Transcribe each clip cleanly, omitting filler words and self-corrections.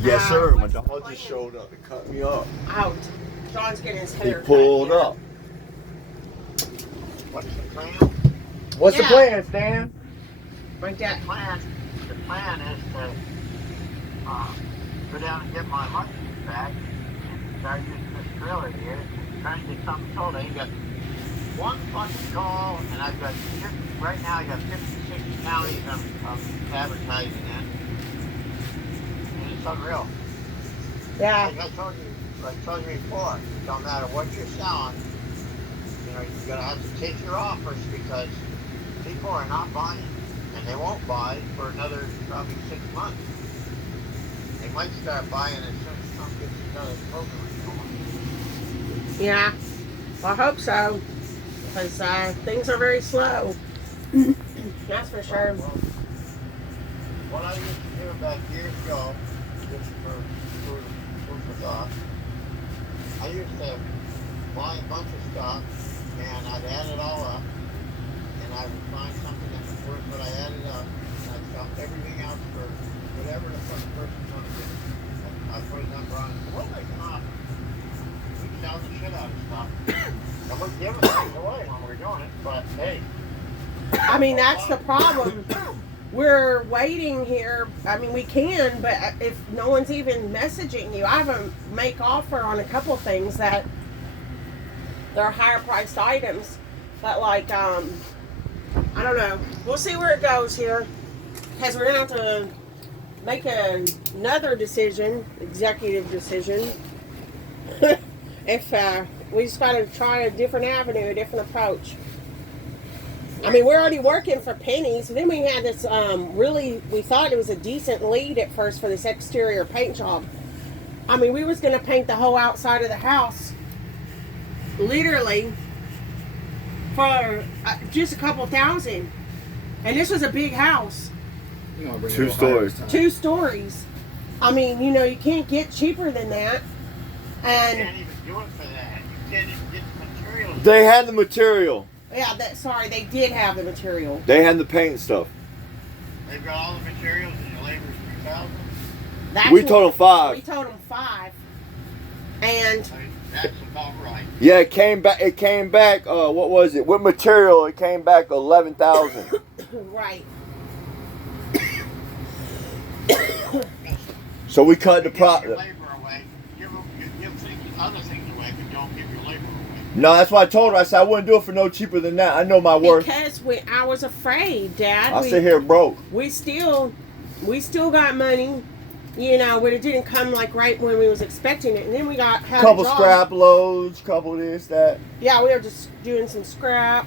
Yes, sir. My dog just showed up and cut me up. Out. John's getting his He hair pulled cut up. What's the plan? What's the Yeah. plan, Stan? My dad. The plan is to go down and get my license back and start using this trailer here. Trying to get something sold. I ain't got one fucking call, and I've got right now. I got 56 counties I'm advertising in, and it's unreal. Yeah. Like I told you before, it don't matter what you're selling. You know, you're gonna have to take your offers because people are not buying, and they won't buy for another probably 6 months. They might start buying as soon as Trump gets another program going. Yeah. Well, I hope so. Because things are very slow. That's for sure. Well, what I used to do back years ago, just for food for thought, I used to buy a bunch of stuff and I'd add it all up and I would find something that was worth what I added up and I'd sell everything else for whatever the fucking person's going to do. I'd put a number on it. What do they come off? We sell the shit out of stuff. And we're giving things away when we're doing it, but hey. I mean, that's the problem. We're waiting here. I mean, we can, but if no one's even messaging you, I have a make offer on a couple things that they're higher priced items. But like, I don't know. We'll see where it goes here. Because we're going to have to make another decision, executive decision. If we just got to try a different avenue, a different approach. I mean, we're already working for pennies. Then we had this we thought it was a decent lead at first for this exterior paint job. I mean, we was going to paint the whole outside of the house, literally, for just a couple thousand. And this was a big house. 2 stories. 2 stories. I mean, you know, you can't get cheaper than that. You And can't even do it for that. You can't even get the materials. They had the material. yeah, they did have the material. They had the paint and stuff. They've got all the materials and your labor's 3,000. That's We what- told them 5. We told them 5. And I mean, that's about right. Yeah, it came back. What was it? With material, it came back 11,000. right. So we cut the Give your pro. labor away. Give other things away, but don't give your labor away. No, that's why I told her. I said I wouldn't do it for no cheaper than that. I know my worth. Because I was afraid, Dad. I sit here broke. We still got money, you know, but it didn't come like right when we was expecting it. And then we had Couple a job. scrap loads, couple this, that. Yeah, we were just doing some scrap.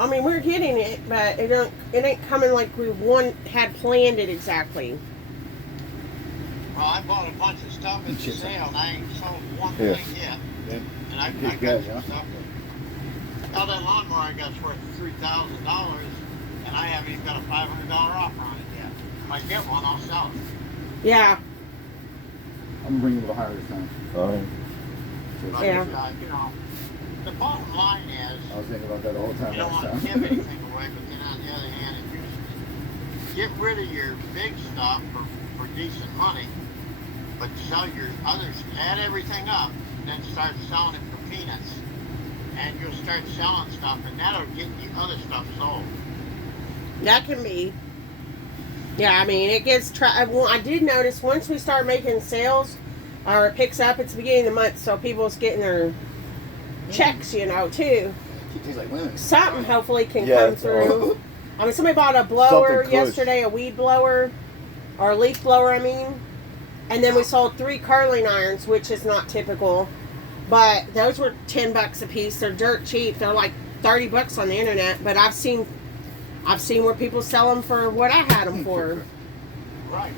I mean, we're getting it, but it ain't coming like we had planned it exactly. Well, I bought a bunch of stuff at the sale, and I ain't sold one Yeah. thing yet. Yeah. And I got some stuff. Now that lawnmower I got's worth $3,000, and I haven't even got a $500 offer on it yet. If I get one, I'll sell it. Yeah. I'm bringing it higher this time. All right. But, Yeah. you know, the bottom line is, I was thinking about that all the time you don't last want to time. give anything away, but then on the other hand, if you get rid of your big stuff for decent money, but sell your others, add everything up, and then start selling it for peanuts. And you'll start selling stuff, and that'll get the other stuff sold. That can be. Yeah, I mean, it gets. Well, I did notice once we start making sales, or it picks up, it's the beginning of the month, so people's getting their checks, you know, too. She tastes like lemon. Something hopefully can Yeah, come it's through. I mean, somebody bought a blower Something close. yesterday, a weed blower, or a leaf blower, I mean. And then we sold 3 curling irons, which is not typical. But those were $10 a piece. They're dirt cheap. They're like $30 on the internet. But I've seen where people sell them for what I had them for. Right.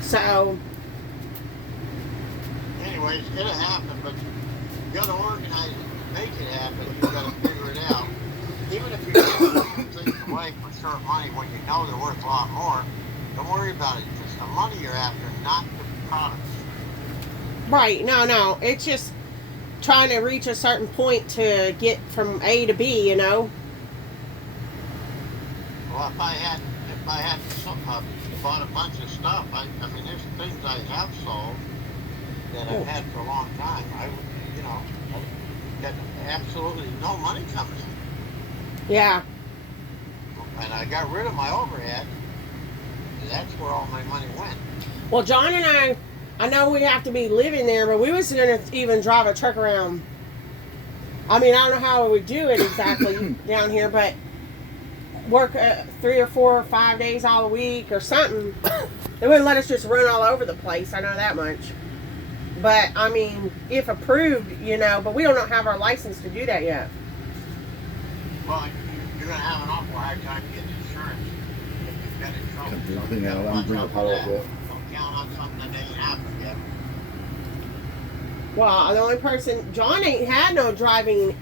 So, Anyways, it'll happen, but you gotta organize it to make it happen. You gotta figure it out. Even if you're giving things away for short money when you know they're worth a lot more, don't worry about it. It's the money you're after, not the products. right, no. It's just trying to reach a certain point to get from A to B, you know? Well, if I had some bought a bunch of stuff. I mean, there's things I have sold that I've had for a long time. I got absolutely no money coming in. Yeah. And I got rid of my overhead, and that's where all my money went. Well, John and I know we have to be living there, but we was going to even drive a truck around. I mean, I don't know how we would do it exactly down here, but work 3 or 4 or 5 days all a week or something. They wouldn't let us just run all over the place. I know that much. But, I mean, if approved, but we don't have our license to do that yet. Well, you're going to have an awful hard time getting insurance if you've got in trouble. Come So clean you that gotta out. I'm watch bring out the for power that. up. Don't count on something that ain't happened yet. Well, the only person, John ain't had no driving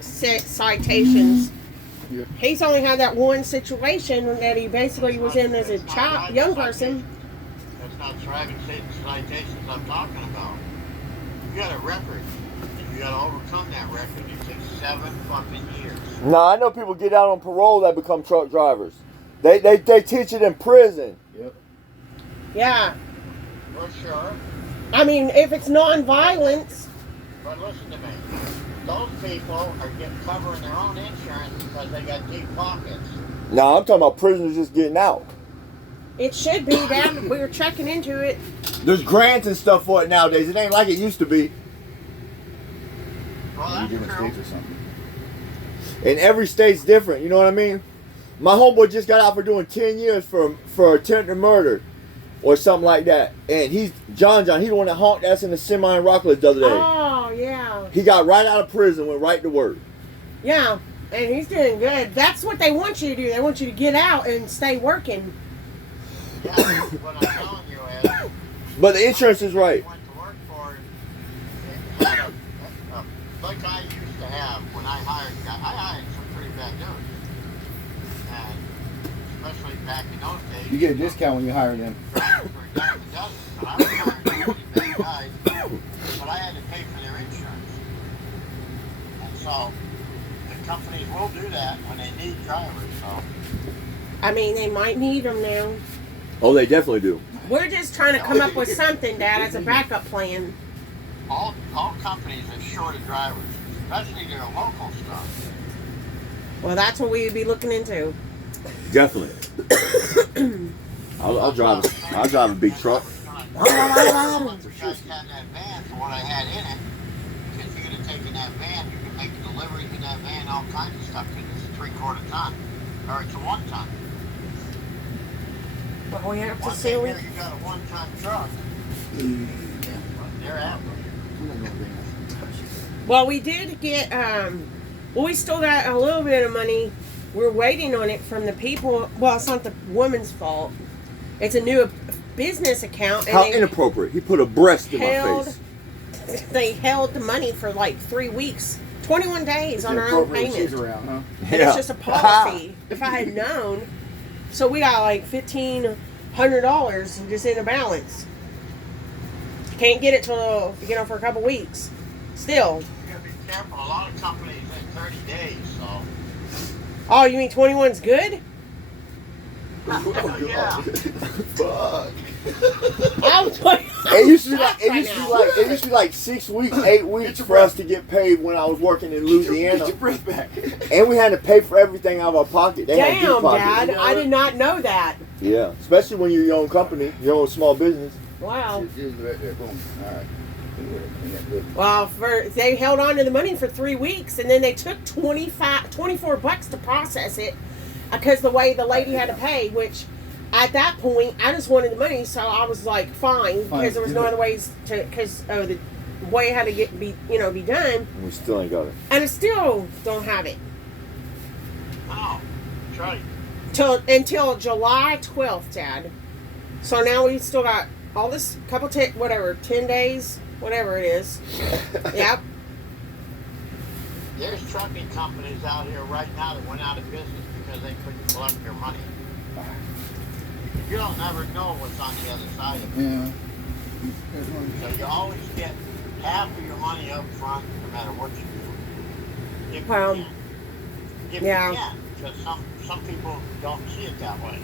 citations. Yeah. He's only had that one situation that he basically was in as a child, young person. That's not driving citations I'm talking about. You got a record, and you got to overcome that record. It takes 7 fucking years. No, I know people get out on parole that become truck drivers. They teach it in prison. Yep. Yeah. For sure. I mean, if it's non-violence, But listen to me. Those people are covering their own insurance because they got deep pockets. No, I'm talking about prisoners just getting out. it should be that. We were checking into it. There's grants and stuff for it nowadays. It ain't like it used to be. Well, Maybe that's different true. states or something. And every state's different, you know what I mean? My homeboy just got out for doing 10 years for attempted murder or something like that. And he's John, he the one that honked us in the semi in Rockledge the other day. Oh, yeah. He got right out of prison, went right to work. Yeah, and he's doing good. That's what they want you to do. They want you to get out and stay working. Yeah, what I'm telling you is, But the insurance is right. went to work for it had like I used to have when I hired guys. I hired some pretty bad dudes, and especially back in those days. You get a discount when you hire them. Drivers were a dime a dozen, but I was hiring some pretty bad guys, but I had to pay for their insurance, and so the companies will do that when they need drivers. So I mean, they might need them now. Oh, they definitely do. We're just trying to come up with something, Dad, as a backup plan. all companies are short of drivers, especially their local stuff. Well, that's what we'd be looking into. Definitely. I'll drive a big truck. You guys had that van for what I had in it. Because you could have taken that van, you can make deliveries in that van, all kinds of stuff, because it's a 3/4 ton. Or it's a 1 ton. Well, we have to One see. thing here, you got a 1 ton truck. They're average. Well, we did get. Well, we still got a little bit of money. We're waiting on it from the people. Well, it's not the woman's fault. It's a new business account. How they inappropriate. He put a breast in my held- face. They held the money for like 3 weeks, 21 days on our own Appropriate payment. cheese around, huh? And it's just a policy. If I had known, so we got like $1,500 just in a balance. Can't get it till for a couple weeks. Still. You gotta be careful. A lot of companies in 30 days, so. Oh, you mean 21's good? Yeah. Fuck. I'm 20. It used to be Right now. like 6 weeks, 8 weeks for us to get paid when I was working in Louisiana. Get your breath back. And we had to pay for everything out of our pocket. They had deep Damn, pockets. Dad, I did not know that. Yeah, especially when you're your own company, your own small business. Wow. Here's the right there. Boom. All right. Well, they held on to the money for 3 weeks, and then they took $24 to process it, because the way the lady had to pay. Which, at that point, I just wanted the money, so I was like, fine, because there was no other ways to, because the way it had to be done, And we still ain't got it. and I still don't have it Oh, that's right. until July 12th, Dad. So now we still got all this 10 days, whatever it is. Yep. There's trucking companies out here right now that went out of business because they couldn't collect their money. You don't never know what's on the other side of it. Yeah. So you always get half of your money up front, no matter what you do. If Well, you can. If yeah. you can. Because some people don't see it that way.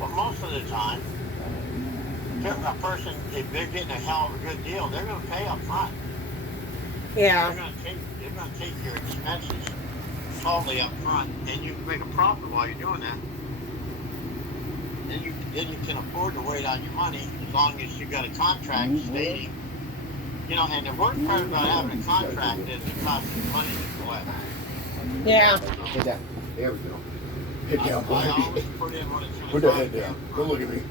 But most of the time, if a person, if they're getting a hell of a good deal, they're going to pay up front. Yeah. They're going to take your expenses totally up front, and you can make a profit while you're doing that. Then you can afford to wait on your money as long as you got a contract stating, you know. And the worst part about having a contract is it costs you money to collect. Yeah. Head down. There we go. Head down, I always buddy. put in what it's going to Put that head down. Don't look at me.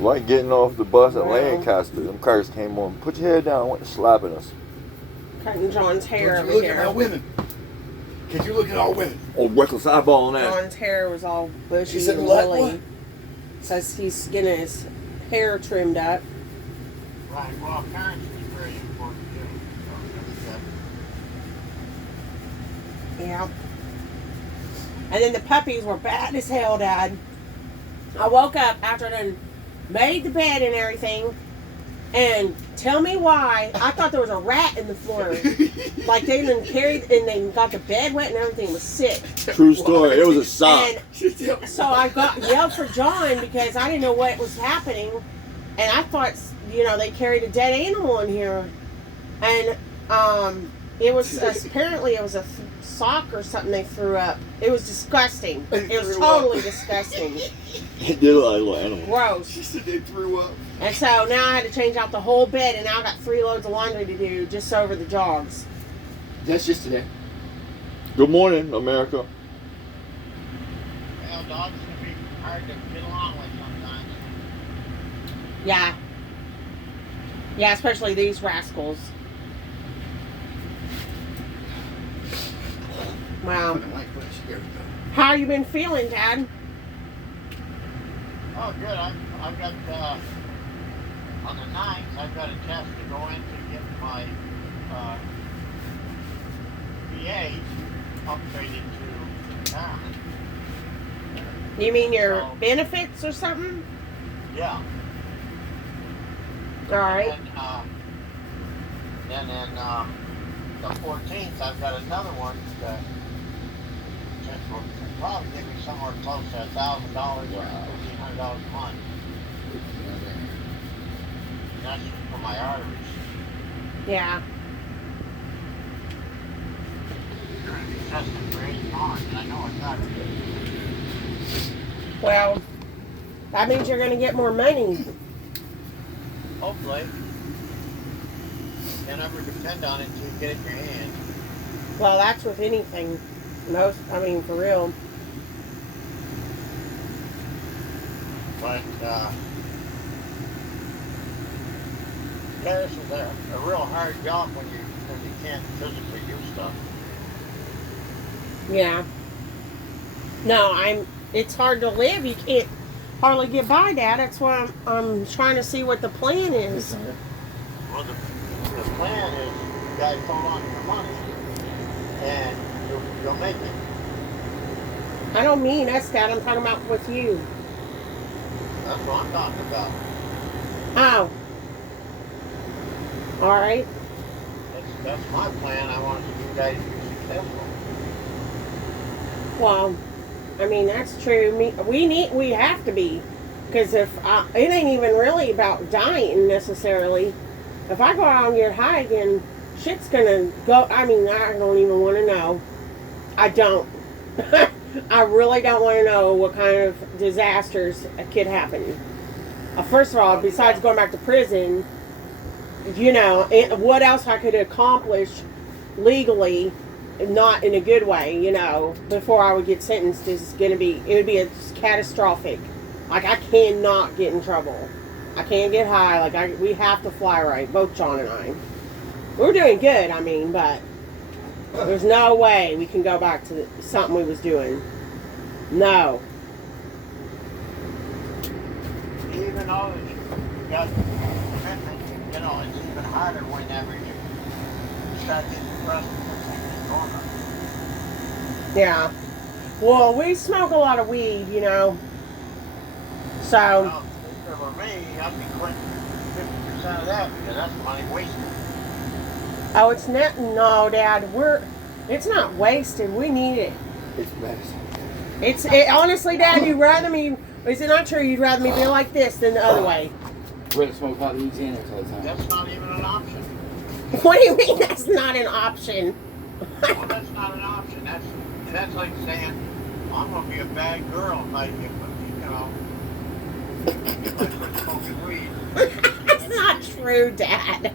Like getting off the bus at Wow. Lancaster, them cars came on. Put your head down. I went to slapping us. Cutting John's hair Don't over you look at our here. women. Can you look at our women? Old reckless eyeball on that. John's hair was all bushy She said and what? woolly. What? Says he's getting his hair trimmed up. Right. Well, appearance is very important too. So that's Yeah. And then the puppies were bad as hell, Dad. I woke up after I done made the bed and everything, and tell me why I thought there was a rat in the floor. Like they done carried and they got the bed wet and everything was sick. True story. It was a sock. And so I yelled for John because I didn't know what was happening, and I thought, you know, they carried a dead animal in here, and it was apparently it was a sock or something they threw up. It was disgusting. It was totally disgusting. It did look like a little animal. Gross. She said they threw up. And so now I had to change out the whole bed, and now I got 3 loads of laundry to do just over the dogs. That's just today. Good morning, America. well, dogs can be hard to get along with sometimes. Yeah. Yeah, especially these rascals. Wow. How you been feeling, Dad? Oh, good. I've got on the 9th. I've got a test to go in to get my VA upgraded to paramedic. You mean your So- benefits or something? Yeah. All right. And then the 14th, I've got another one that will probably give me somewhere close to $1,000 or $1,500 a month. And that's for my arteries. Yeah. They're going to be tested for 8 months, and I know it's not good. Well, that means you're going to get more money. Hopefully. You never depend on it until you get it in your hand. Well, that's with anything. I mean, for real. But, yeah, this is a real hard job when you can't physically do stuff. Yeah. No, it's hard to live. You can't hardly get by, Dad. That's why I'm trying to see what the plan is. Well, the plan is you guys hold on to your money and you'll make it. I don't mean us, Dad. I'm talking about with you. That's what I'm talking about. Oh. All right. That's my plan. I want you guys to be successful. Well, I mean, that's true. We have to be. Because it ain't even really about dying necessarily. If I go out and get high again, shit's gonna go. I mean, I don't even want to know. I don't. I really don't want to know what kind of disasters could happen. First of all, besides going back to prison, you know, what else I could accomplish legally, not in a good way, you know, before I would get sentenced is it would be a catastrophic. Like, I cannot get in trouble. I can't get high. Like, we have to fly right, both John and I. We're doing good, I mean, but there's no way we can go back to something we was doing. No. Even though you got commitment, you know, it's even harder whenever you start getting depressed and things going on. Yeah. Well, we smoke a lot of weed, you know. So, Well, if it were me, I'd be quitting 50% of that because that's money wasted. oh, it's not, no, Dad, it's not wasted. We need it. It's medicine. Honestly, Dad, you'd rather me Is it not true you'd rather me be like this than the other way? We're gonna smoke hot Louisiana all the time. That's not even an option. What do you mean that's not an option? Well, that's not an option. That's like saying, I'm gonna be a bad girl if I, you know, if I quit smoking weed. That's not true, Dad.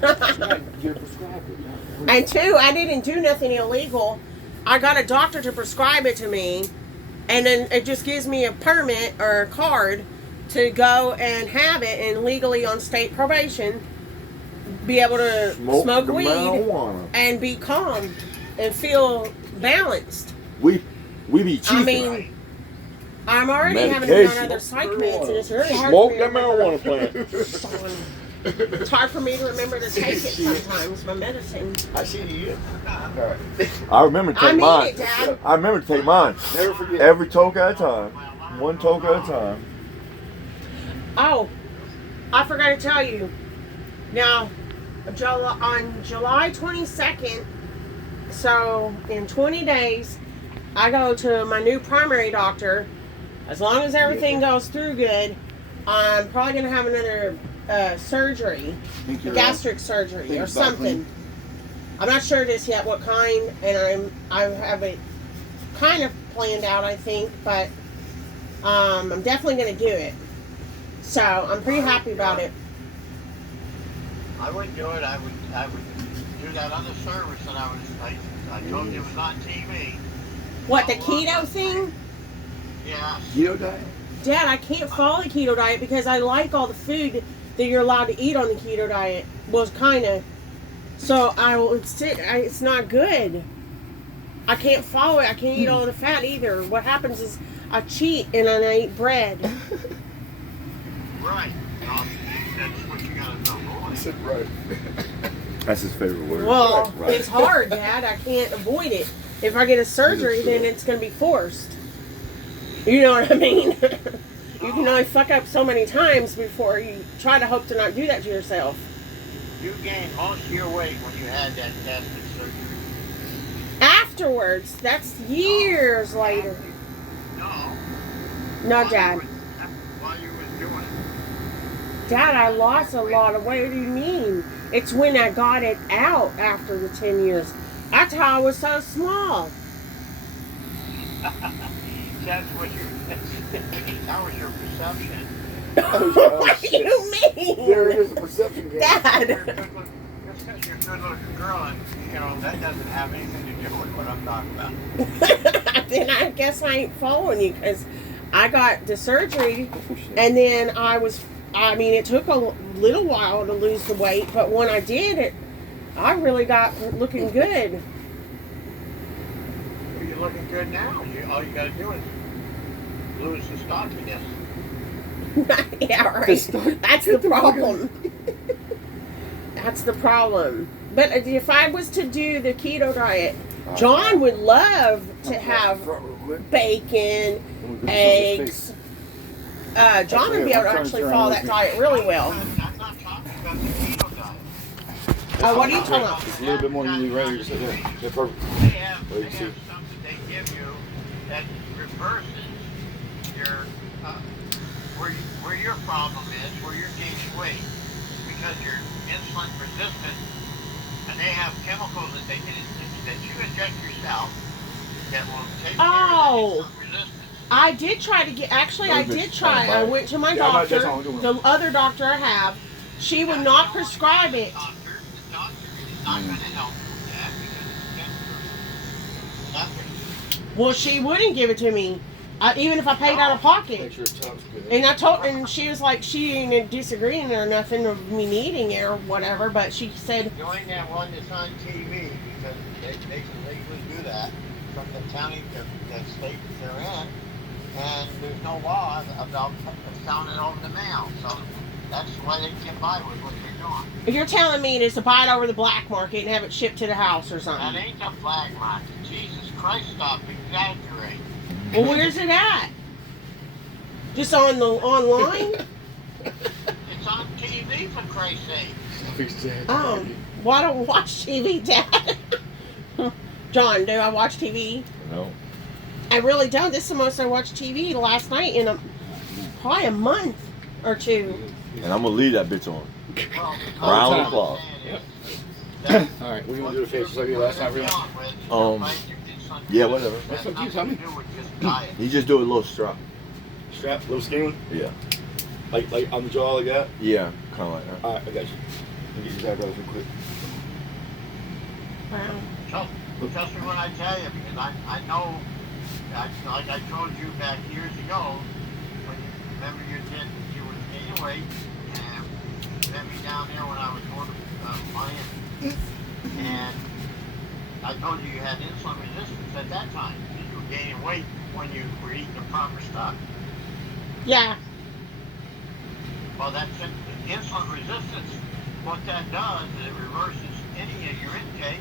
Right, you're prescribed it. Not And two, I didn't do nothing illegal. I got a doctor to prescribe it to me, and then it just gives me a permit or a card to go and have it and legally on state probation be able to smoke the weed marijuana. and be calm and feel balanced. We be cheating. I mean, I'm already having to be on Medication. other psych meds, and it's really hard Smoke for me to that marijuana plant. It's hard for me to remember to take it sometimes, my medicine. I see you. Alright. I remember to I take mean mine. it, Dad. I remember to take mine. Never forget. Every toke at a time. One toke at a time. Oh, I forgot to tell you. Now, on July 22nd, so in 20 days, I go to my new primary doctor. As long as everything goes through good, I'm probably going to have another surgery, Think you're gastric surgery think or it's about something. I'm not sure this yet, what kind, and I have it kind of planned out, I think, but I'm definitely going to do it. So I'm pretty happy about it. I would do it. I would do that other service that I told you was on TV. What, the keto thing? Yeah. Keto diet? Dad, I can't follow the keto diet because I like all the food that you're allowed to eat on the keto diet. Well, kind of. So I will sit. It's not good. I can't follow it. I can't eat all the fat either. What happens is I cheat and then I eat bread. Right. That's what you gotta know. I said right. That's his favorite word. Well, Right. it's hard, Dad. I can't avoid it. If I get a surgery, then it's going to be forced. You know what I mean? You can only fuck up so many times before you try to hope to not do that to yourself. You gained most of your weight when you had that gastric surgery. Afterwards, that's years later. No. No, Dad. While you was doing it. Dad, I lost a lot of weight. What do you mean? It's when I got it out after the 10 years. That's how I was so small. That's what you. That was your perception. What do you mean? There it is, a perception game. Dad. Just because you're a good-looking girl, and you know that doesn't have anything to do with what I'm talking about. Then I guess I ain't following you because I got the surgery and then it took a little while to lose the weight, but when I did, I really got looking good. You're looking good now. All you gotta do is lose the stockiness. Yeah, right. That's the problem. That's the problem. But if I was to do the keto diet, John would love to have bacon, eggs. John would be able to actually follow that diet really well. I'm not talking about the keto diet. Oh, what are you talking about? It's a little bit more than you right here. So there. They're perfect. They have Well, you see. something they give you that reverses your where your problem is, where you're gaining weight, because you're insulin resistant, and they have chemicals that you inject yourself that will take care of Oh. insulin resistance. I did try to get. Actually, I did try. I went to my doctor, the other doctor I have. She would not prescribe it. The doctor is not going to help you with that because it's nothing. Well, she wouldn't give it to me, even if I paid out of pocket. Make sure it talks good. And she was like, she ain't disagreeing or nothing of me needing it or whatever, but she said, Join that one that's on TV because they can legally do that from the county to the state that they're in, and there's no law about selling it over the mail. So that's why they can get by with what they're doing. you're telling me to buy it over the black market and have it shipped to the house or That something. ain't the flag market. Jesus Christ, stop exaggerating. Well, where's it at? Just online? It's on TV for Christ's sake. Oh, well, I don't watch TV, Dad. John, do I watch TV? No. I really don't. This is the most I watched TV last night in probably a month or two. And I'm gonna leave that bitch on. Well, Round what I'm applause. saying is that All right, what do you want to do the face like you did last time, you're everyone? dealing with, Um, insulin yeah, resistance whatever. That's has up to you, nothing tell to do with just diet. You just do a little strap. Strap, little skinny one, Yeah. like on the jaw like that. Yeah, kind of like that. All right, I got you. Let me get your eyebrows real quick. Wow. Trust me when I tell you, because I know, like I told you back years ago, when you remember you were gaining weight, and you met me down there when I was going to Miami, and I told you had insulin resistance at that time, because you were gaining weight when you were eating the proper stuff. Yeah. Well, that's insulin resistance. What that does is it reverses any of your intake.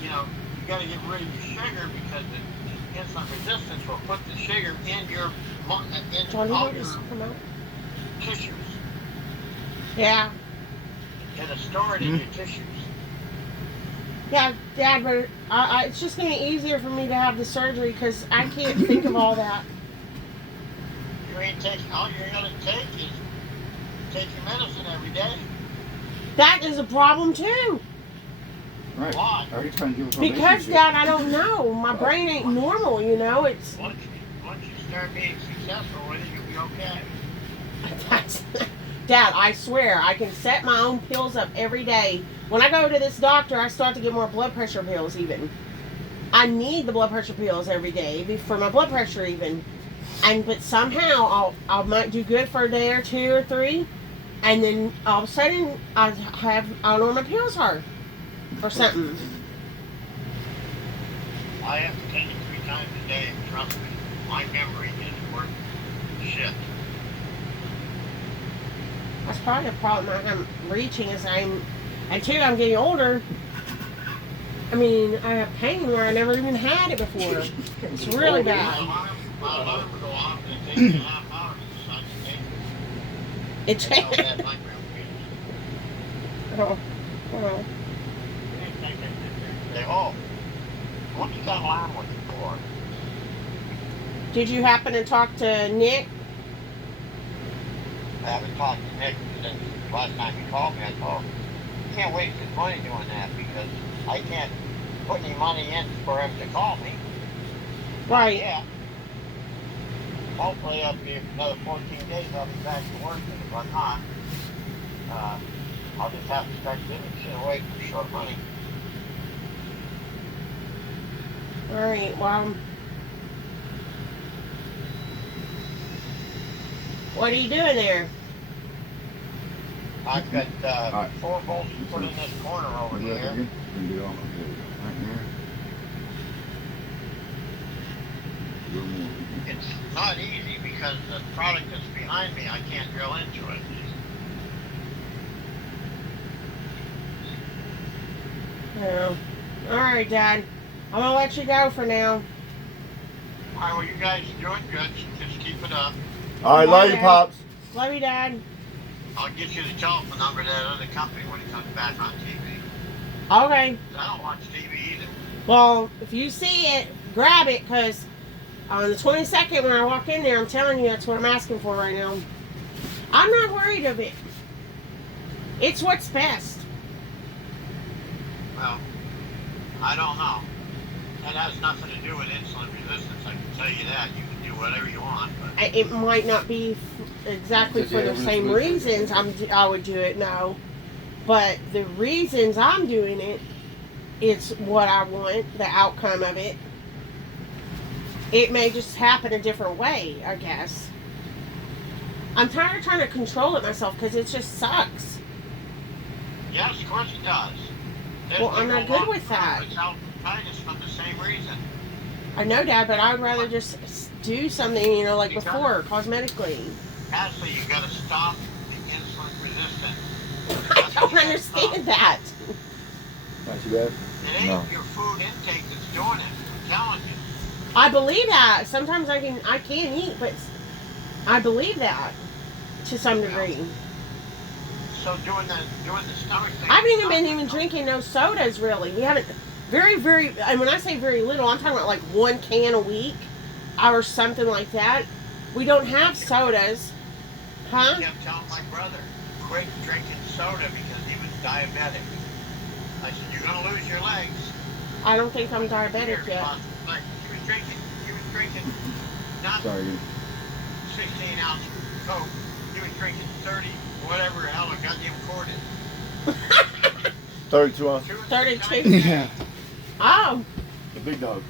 You got to get rid of your sugar because the insulin resistance will put the sugar in your Johnny, all what your is talking about? tissues. Yeah. It'll store it in your tissues. Yeah, Dad, but it's just going to be easier for me to have the surgery because I can't think of all that. You ain't taking. All you're gonna take is take your medicine every day. That is a problem too. Right. Why? I already trying to give a Because, foundation Dad, I don't know. My brain ain't normal, you know? It's. Once you start being successful with it, you'll be okay. That's, Dad, I swear, I can set my own pills up every day. When I go to this doctor, I start to get more blood pressure pills even. I need the blood pressure pills every day for my blood pressure even. But somehow I might do good for a day or 2 or 3, and then all of a sudden I don't know what my pills are or something. I have to take it 3 times a day, and trust me, my memory is worth shit. That's probably a problem I'm reaching as and 2, I'm getting older. I mean, I have pain where I never even had it before. It's really bad. My alarm will go off and it takes me a half hour to decide to take it. It I had migraine pains. oh. Say, oh, what's that alarm with you for? Did you happen to talk to Nick? I haven't talked to Nick since last time he called me. I told him, he can't waste his money doing that because I can't put any money in for him to call me. Right. Yeah. Hopefully, I'll be another 14 days. I'll be back to work. And if I'm not, I'll just have to start giving shit away for short money. All right. Well, what are you doing there? I've got Alright. 4 bolts to put in this corner over Can you do that here. again? Can you do it all? Okay, there we go. Right here. A little more. It's not easy because the product that's behind me, I can't drill into it. Yeah. All right, Dad. I'm gonna let you go for now. All right, well, you guys are doing good. Just keep it up. All right, love you, pops. Love you, Dad. I'll get you the telephone number of that other company when it comes back on TV. Okay. 'Cause I don't watch TV either. Well, if you see it, grab it, because on the 22nd when I walk in there, I'm telling you that's what I'm asking for right now. I'm not worried of it. It's what's best. Well, I don't know. That has nothing to do with insulin resistance. I can tell you that. You can do whatever you want, but It might not be exactly for the same reasons I would do it, no. But the reasons I'm doing it, it's what I want, the outcome of it. It may just happen a different way, I guess. I'm tired of trying to control it myself because it just sucks. yes, of course it does. There's Well, I'm not people good with that. without arthritis for the same reason. I know, Dad, but I would rather just do something, like before, cosmetically. Actually, you got to stop the insulin resistance. I don't understand that. Not too bad. It ain't No. your food intake that's doing it. I'm telling you. I believe that. Sometimes I can't eat, but I believe that to some degree. So doing the stomach thing. I haven't even been drinking no sodas really. We haven't. Very, very, and when I say very little, I'm talking about like 1 can a week or something like that. We don't have sodas. Huh? I kept telling my brother, quit drinking soda because he was diabetic. I said, you're going to lose your legs. I don't think I'm diabetic yet. But he was drinking not Sorry. 16 ounce Coke. He was drinking 30, whatever the hell a goddamn quart is. 32 ounce. 32? Yeah. Oh, The big dog.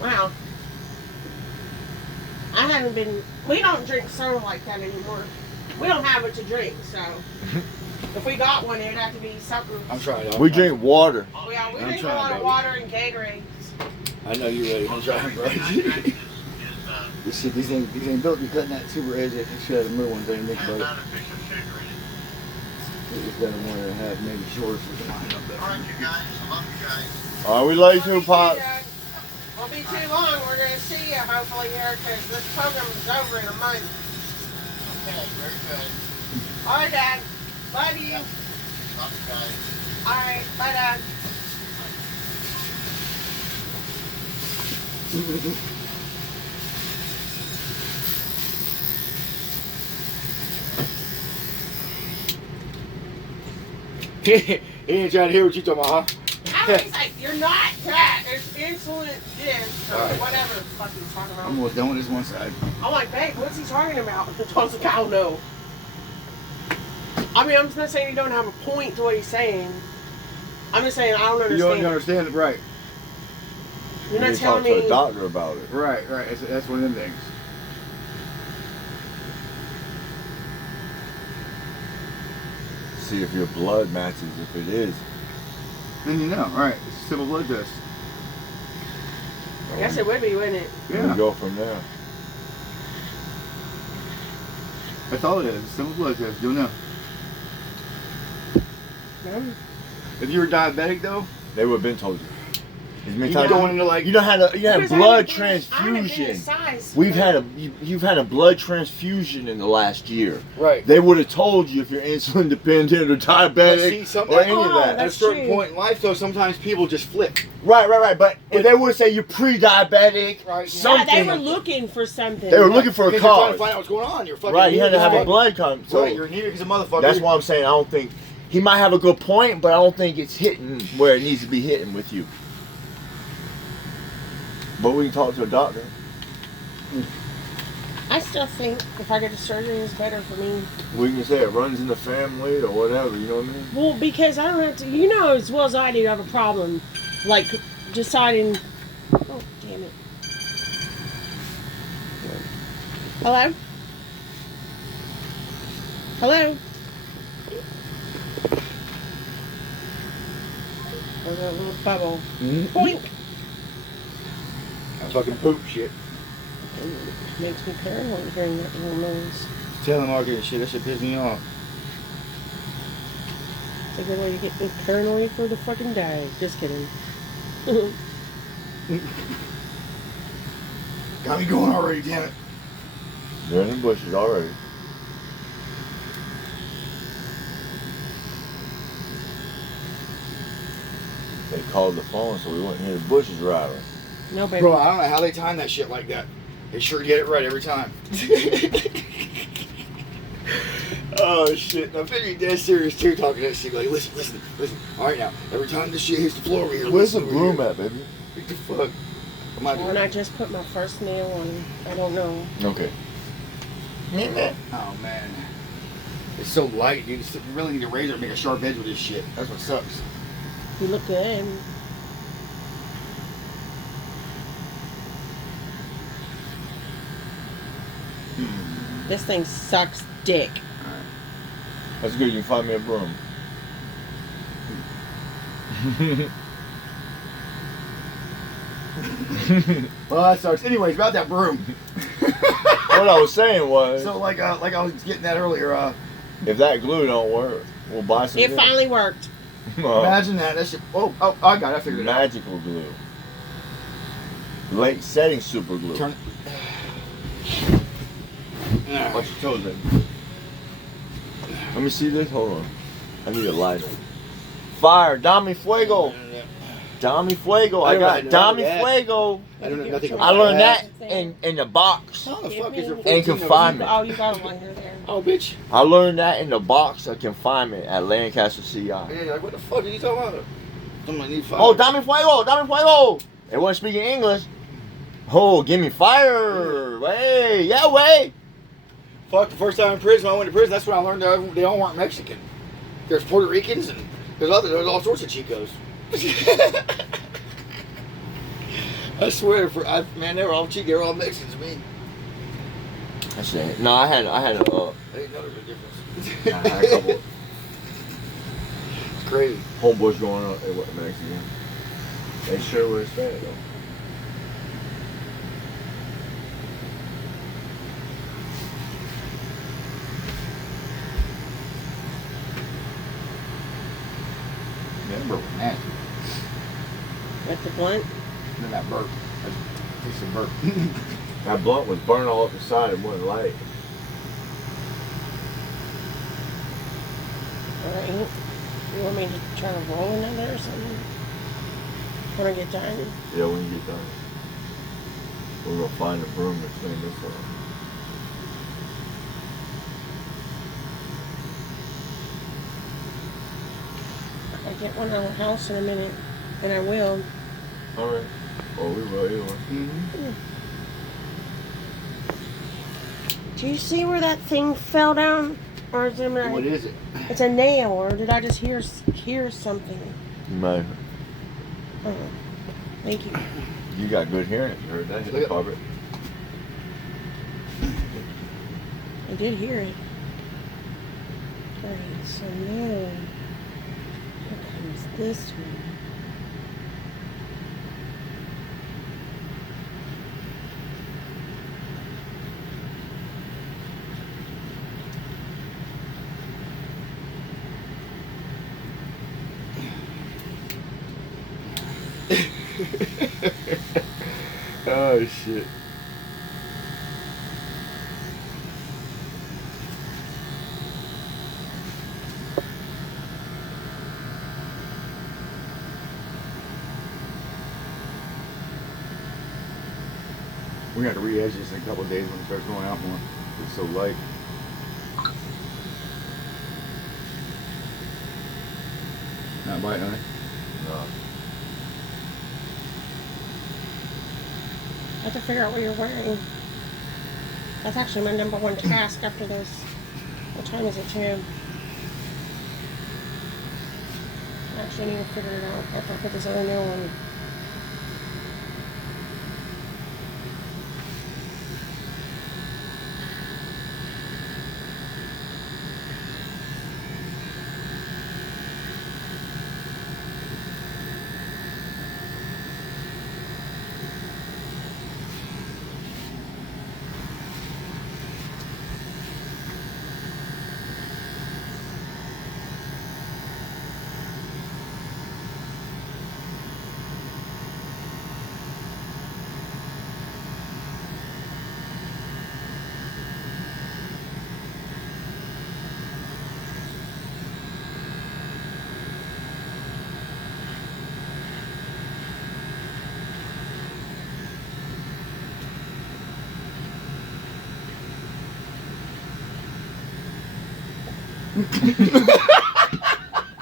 wow. I haven't been, we don't drink soda like that anymore. We don't have it to drink, so if we got one, it'd have to be something. I'm trying. We drink water. Yeah, we I'm drink a trying, lot of baby. water and Gatorades. I know you're ready. I'm trying, bro. This shit, these ain't built. You cutting that super edge. It should have the middle ones underneath, Has buddy. artificial sugar in it. It's got one that have maybe shorter for the line up there. All right, you guys. I love you guys. All right, we love you too, Pop. Won't be too long. We're going to see you hopefully here because this program is over in a month. Okay, very good. All right, Dad. Love you. Love you guys. All right. Bye, Dad. He ain't trying to hear what you talking about, huh? He's like, you're not that. It's insulin this or All right. whatever the fuck he's talking about. I'm almost done with this one side. I'm like, babe, what's he talking about? I was like, I don't know. I mean, I'm not saying he don't have a point to what he's saying. I'm just saying I don't You understand. don't understand it, right? You're We not need to talk telling to me. a doctor about it. Right. That's one of them things. See if your blood matches. If it is, Then you know, right? It's a simple blood test. I guess it would be, wouldn't it? we Yeah. go from there. That's all it is. It's a simple blood test. You'll know. No. If you were diabetic though, They would have been told you. As many you times- going into like You don't have a, you had Because I blood haven't been- I haven't been transfusion. his size. We've had you've had a blood transfusion in the last year. right. They would have told you if you're insulin dependent or But diabetic see, something or any of Oh, that. at a that's certain true. point in life, though, sometimes people just flip. Right. But if they would say you're pre-diabetic, Right. Yeah, something. they were looking for something. They were looking for a Because you're trying cause. to find out what's going on. You're fucking. Right, you had to have a anemic. blood count. So Right, you're anemic as a motherfucker. that's why I'm saying I don't think he might have a good point, but I don't think it's hitting where it needs to be hitting with you. But we can talk to a doctor. I still think if I get a surgery, it's better for me. We can say it runs in the family or whatever. You know what I mean? Well, because I don't have to. You know as well as I do, I have a problem, like deciding. Oh, damn it! Hello. Hello. There's a little bubble. Boink. That fucking poop shit. Makes me paranoid hearing that little noise. Telemarketing and shit. That shit pisses me off. It's a good way to get me paranoid for the fucking day. Just kidding. Got me going already, damn it. They're in the bushes already. They called the phone so we wouldn't hear the bushes rattling. No, baby. Bro, I don't know how they time that shit like that. They sure get it right every time. Oh shit! Now, Vinny dead serious too, talking that shit. Like, listen. All right, now, every time this shit hits the floor over here, Where's the listen broom over at, baby? here. What the fuck? Am I When I just put my first nail on, I don't know. Okay. Oh man, it's so light, dude. You really need a razor to make a sharp edge with this shit. That's what sucks. You look good. This thing sucks dick. That's good. You can find me a broom. Well, that sucks. Anyways, about that broom. What I was saying was, So like I was getting that earlier. if that glue don't work, we'll buy some. It new. finally worked. Imagine that. That shit. Oh, I got it. I figured it out. Magical glue. Late setting super glue. Turn. Watch your toes, baby. Let me see this. Hold on. I need a lighter. Fire, Dame Fuego. Dami Fuego. I got Dami Fuego. I don't know nothing I about learned that that. in the box. How the fuck is there And 14 confinement. Oh, you got one here there. Oh, bitch. I learned that in the box of confinement at Lancaster CI. Yeah, like, what the fuck are you talking about? Somebody need fire. Oh, Dami Fuego, Dami Fuego. They wasn't speaking English. Oh, give me fire. Way, yeah, way. Fuck, the first time in prison, I went to prison, that's when I learned that they all weren't Mexican. There's Puerto Ricans and there's all sorts of Chicos. I swear, man, they were all Chicos, they were all Mexicans to me. That's it. No, I had a, I didn't know there was a difference. I had a couple It's crazy. homeboys growing up. They weren't Mexican. They sure were Hispanic though. Yeah, that burp was nasty. That's the blunt. And then that burp. That tastes of burp. That blunt was burning all up the side and wasn't light. Alright. You want me to try to roll another or something? When I get done? Yeah, when you get done. We're gonna find a broom to clean this up. I get one out of the house in a minute, and I will. Alright. Oh, we will either way. Mm-hmm. Do you see where that thing fell down? Or is it What is it? It's a nail, or did I just hear something? No. Oh, thank you. You got good hearing. You heard that? Look at- Barbara. I did hear it. Alright, so now, here comes this one. Oh shit. We're gonna have to re-edge this in a couple of days when it starts going out more. It's so light. Not biting on it. No. I have to figure out what you're wearing. That's actually my number one task after this. What time is it, too? I actually need to figure it out after I put this other nail on.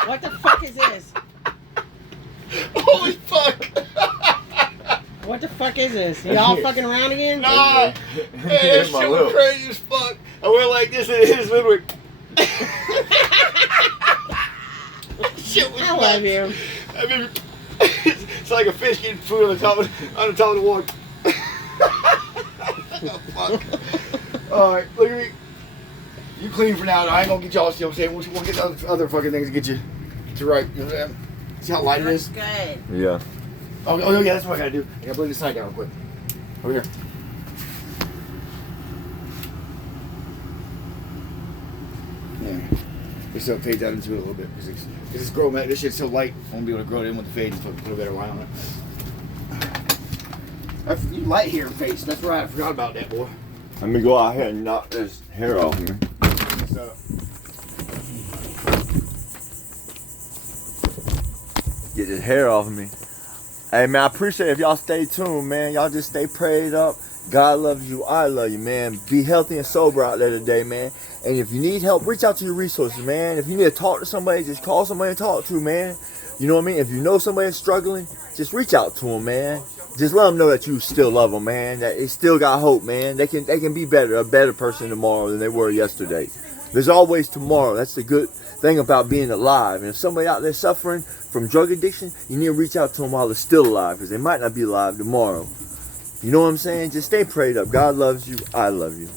What the fuck is this? Holy fuck! What the fuck is this? Y'all fucking around again? Nah! Hey, that shit was crazy as fuck. I went like this and it hit his midway. Shit was I love nuts. you. I mean, it's like a fish getting food on the top of the water. Oh, fuck. Alright, look at me. You clean for now. I ain't gonna get y'all, see what I'm saying? We'll get the other fucking things to get you right. You know what I'm saying? See how light it is? Good. Yeah. Oh, yeah, that's what I gotta do. I gotta bring this side down real quick. Over here. Yeah. This stuff fades out into it a little bit because it's grow mat. This shit's so light. I won't be able to grow it in with the fade and put a better line on it. You light here, face. That's right. I forgot about that, boy. Let me go out here and knock this hair off me. So, Get this hair off of me. Hey, man, I appreciate it if y'all stay tuned, man. Y'all just stay prayed up. God loves you. I love you, man. Be healthy and sober out there today, man. And if you need help, reach out to your resources, man. If you need to talk to somebody, just call somebody to talk to, man. You know what I mean? If you know somebody that's struggling, just reach out to them, man. Just let them know that you still love them, man. That they still got hope, man. They can be better, a better person tomorrow than they were yesterday. There's always tomorrow. That's the good thing about being alive. And if somebody out there suffering from drug addiction, you need to reach out to them while they're still alive, because they might not be alive tomorrow. You know what I'm saying? Just stay prayed up. God loves you. I love you.